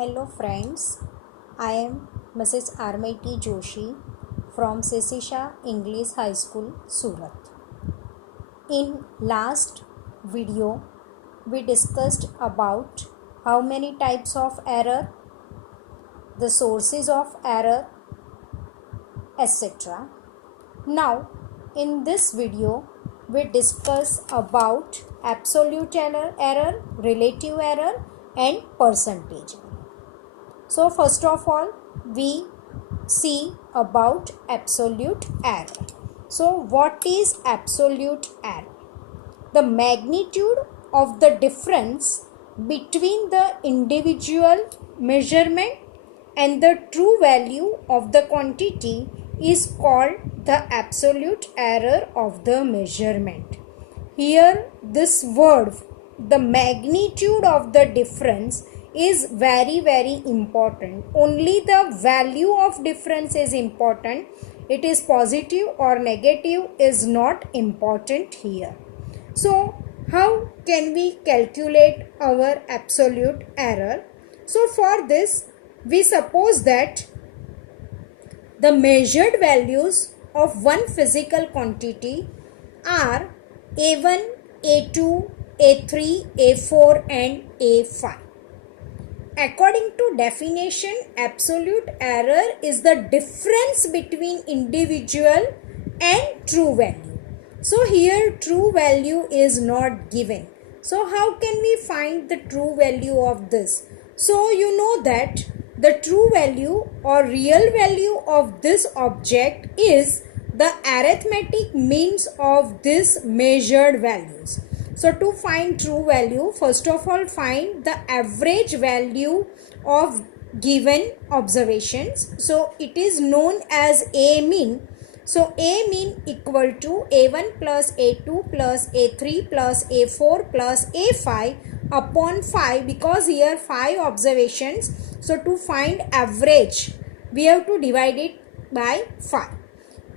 Hello friends, I am Mrs. Armati Joshi from Sisisha English High School, Surat. In last video, we discussed about how many types of error, the sources of error, etc. Now, in this video, we discuss about absolute error, relative error and percentage error. So first of all, we see about absolute error. So what is absolute error? The magnitude of the difference between the individual measurement and the true value of the quantity is called the absolute error of the measurement. Here this word, the magnitude of the difference, is very important. Only the value of difference is important. It is positive or negative is not important here. So how can we calculate our absolute error? So for this, we suppose that the measured values of one physical quantity are A1, A2, A3, A4 and A5. According to definition, absolute error is the difference between individual and true value. So here true value is not given. So how can we find the true value of this? So you know that the true value or real value of this object is the arithmetic means of this measured values. So to find true value, first of all find the average value of given observations. So it is known as A mean. So A mean equal to A1 plus A2 plus A3 plus A4 plus A5 upon 5, because here 5 observations. So to find average, we have to divide it by 5.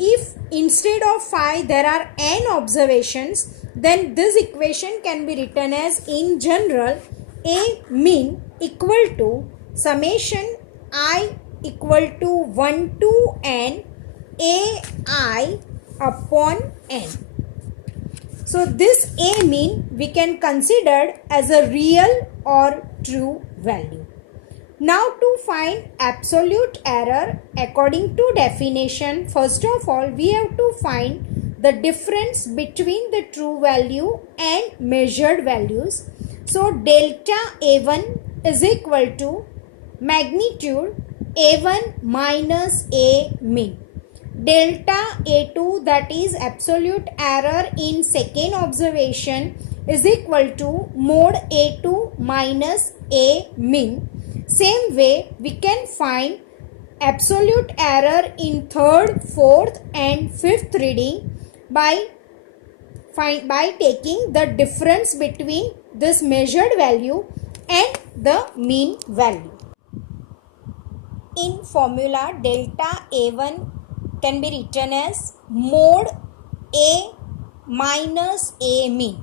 If instead of 5 there are n observations, then this equation can be written as, in general, A mean equal to summation I equal to 1 to n AI upon n. So this A mean we can consider as a real or true value. Now to find absolute error according to definition, first of all we have to find the difference between the true value and measured values. So delta A1 is equal to magnitude A1 minus A mean. Delta A2, that is absolute error in second observation, is equal to mod A2 minus A mean. Same way we can find absolute error in third, fourth and fifth reading by taking the difference between this measured value and the mean value. In formula, delta A1 can be written as mod A minus A mean.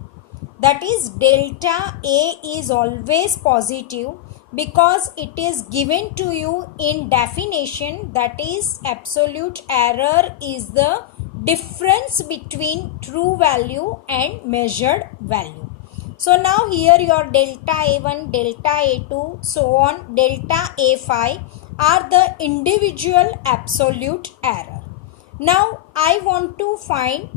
That is, delta A is always positive because it is given to you in definition, that is absolute error is the difference between true value and measured value. So now here your delta A1, delta A2, so on, delta A5 are the individual absolute error. Now I want to find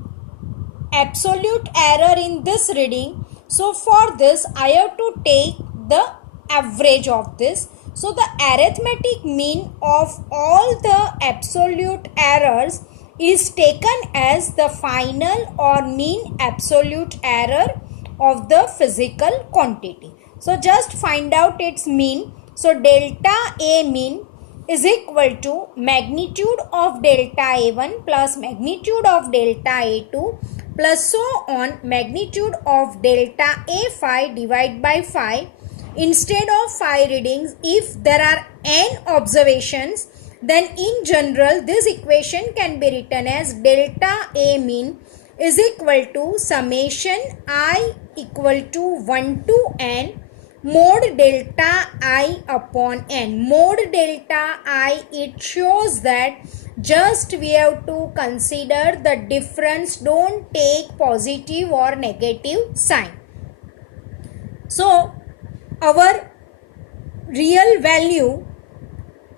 absolute error in this reading. So for this I have to take the average of this. So the arithmetic mean of all the absolute errors is taken as the final or mean absolute error of the physical quantity. So just find out its mean. So delta A mean is equal to magnitude of delta A1 plus magnitude of delta A2 plus so on magnitude of delta A5 divided by 5. Instead of 5 readings, if there are n observations, then in general this equation can be written as delta A mean is equal to summation I equal to 1 to n mod delta I upon n. Mod delta I, it shows that just we have to consider the difference, don't take positive or negative sign. So our real value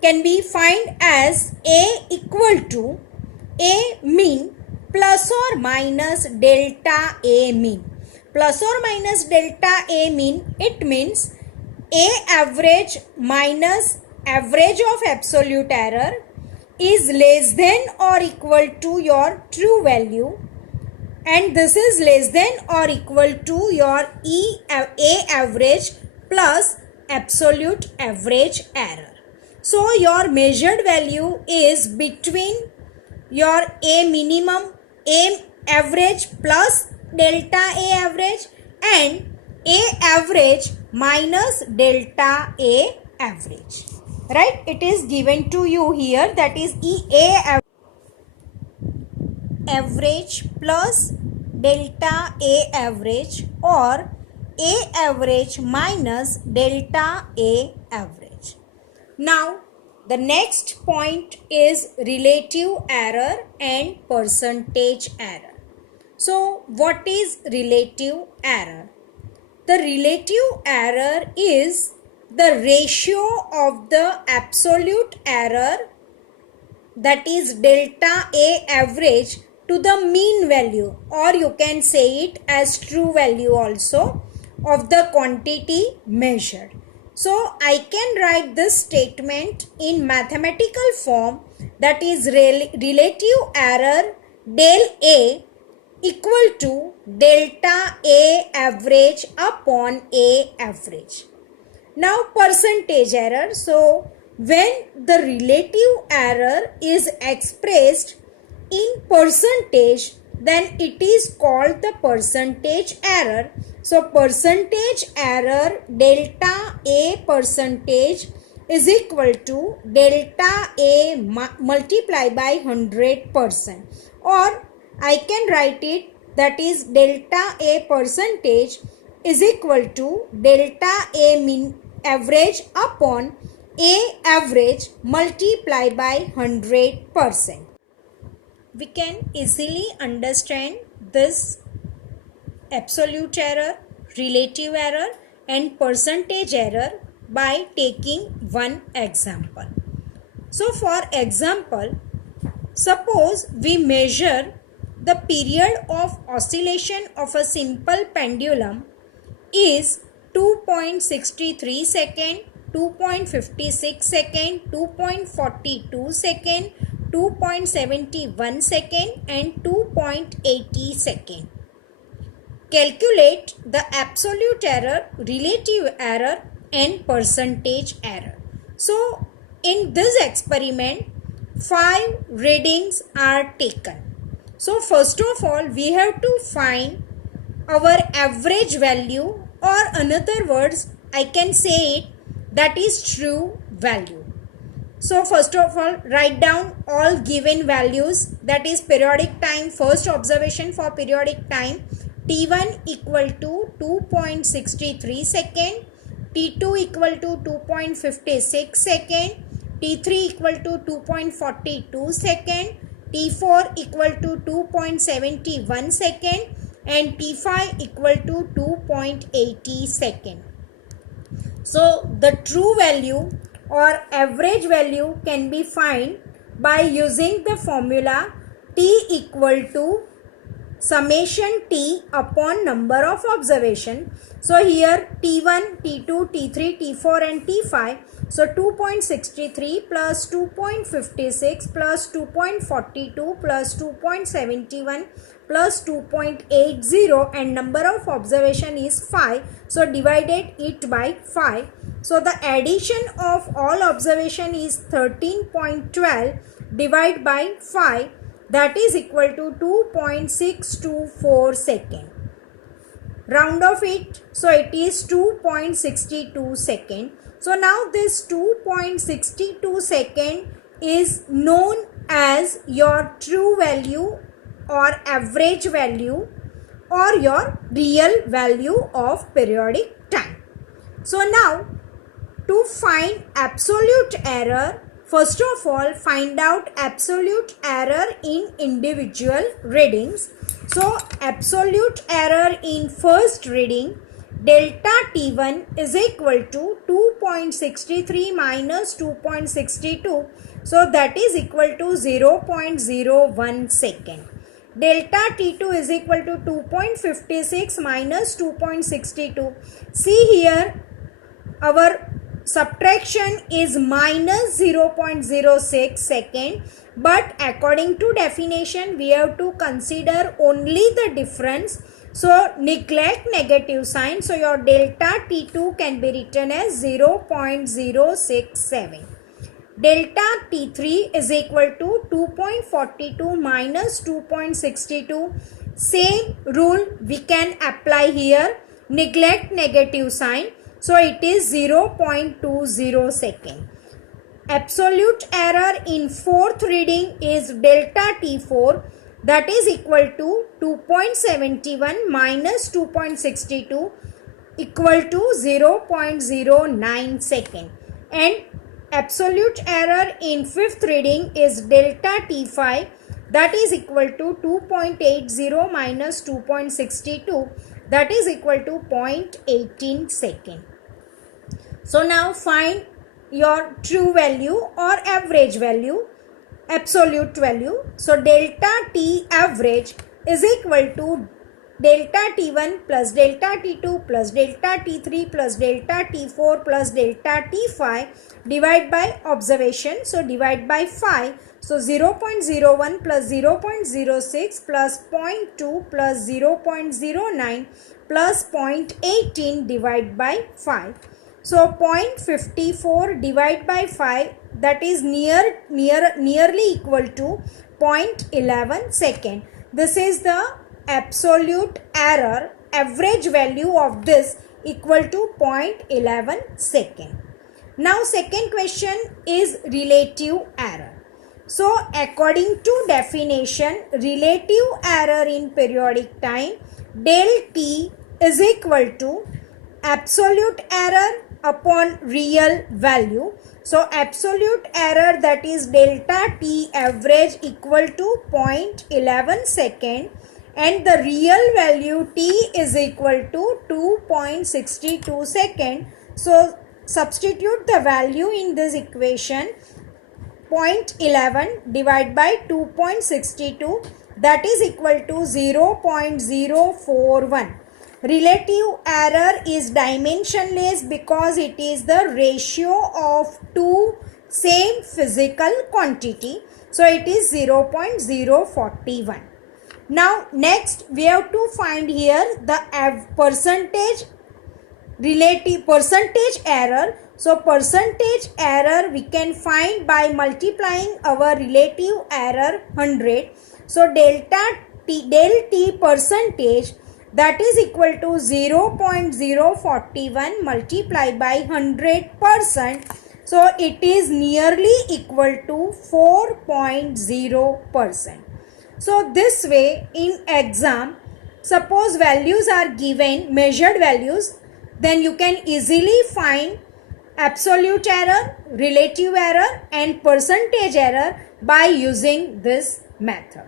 can be find as A equal to A mean plus or minus delta A mean. Plus or minus delta A mean, it means A average minus average of absolute error is less than or equal to your true value, and this is less than or equal to your A average plus absolute average error. So your measured value is between your A minimum, A average plus delta A average and A average minus delta A average. Right? It is given to you here, that is A average plus delta A average or A average minus delta A average. Now the next point is relative error and percentage error. So what is relative error? The relative error is the ratio of the absolute error, that is delta A average, to the mean value, or you can say it as true value also, of the quantity measured. So I can write this statement in mathematical form, that is relative error del A equal to delta A average upon A average. Now percentage error. So when the relative error is expressed in percentage, then it is called the percentage error. So percentage error delta A percentage is equal to delta A multiplied by 100%, or I can write it, that is delta A percentage is equal to delta A mean average upon A average multiplied by 100%. We can easily understand this absolute error, relative error and percentage error by taking one example. So for example, suppose we measure the period of oscillation of a simple pendulum is 2.63 second, 2.56 second, 2.42 second, 2.71 second and 2.80 second. Calculate the absolute error, relative error and percentage error. So in this experiment, 5 readings are taken. So first of all, we have to find our average value, or another words I can say it, that is true value. So first of all, write down all given values, that is periodic time, first observation for periodic time, T1 equal to 2.63 second, T2 equal to 2.56 second, T3 equal to 2.42 second, T4 equal to 2.71 second and T5 equal to 2.80 second. So the true value or average value can be found by using the formula T equal to summation T upon number of observation. So here T1, T2, T3, T4 and T5. So 2.63 plus 2.56 plus 2.42 plus 2.71 plus 2.80 and number of observation is 5. So divided it by 5. So the addition of all observation is 13.12 divided by 5, that is equal to 2.624 second. Round off it, so it is 2.62 second. So now this 2.62 second is known as your true value or average value or your real value of periodic time. So now to find absolute error, first of all find out absolute error in individual readings. So absolute error in first reading, delta T1 is equal to 2.63 minus 2.62. So that is equal to 0.01 second. Delta T2 is equal to 2.56 minus 2.62. See here, our subtraction is minus 0.06 second, but according to definition we have to consider only the difference, so neglect negative sign. So your delta T2 can be written as 0.067. Delta T3 is equal to 2.42 minus 2.62. Same rule we can apply here, neglect negative sign. So it is 0.20 second. Absolute error in fourth reading is delta T4, that is equal to 2.71 minus 2.62 equal to 0.09 second. And absolute error in fifth reading is delta T5, that is equal to 2.80 minus 2.62, that is equal to 0.18 second. So now find your true value or average value, absolute value. So delta T average is equal to delta T1 plus delta T2 plus delta T3 plus delta T4 plus delta T5 divide by observation. So divide by 5. So 0.01 plus 0.06 plus 0.2 plus 0.09 plus 0.18 divide by 5. So 0.54 divide by 5, that is nearly equal to 0.11 second. This is the absolute error, average value of this equal to 0.11 second. Now second question is relative error. So according to definition, relative error in periodic time, del T is equal to absolute error upon real value. So absolute error, that is delta T average, equal to 0.11 second, and the real value T is equal to 2.62 second. So substitute the value in this equation. 0.11 divided by 2.62, that is equal to 0.041. Relative error is dimensionless because it is the ratio of two same physical quantity. So it is 0.041. Now next we have to find here the percentage error. So percentage error we can find by multiplying our relative error 100. So del T percentage, that is equal to 0.041 multiplied by 100%. So it is nearly equal to 4.0%. So this way in exam, suppose values are given, measured values, then you can easily find absolute error, relative error and percentage error by using this method.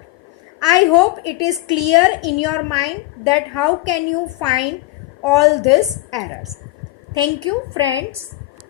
I hope it is clear in your mind that how can you find all these errors. Thank you friends.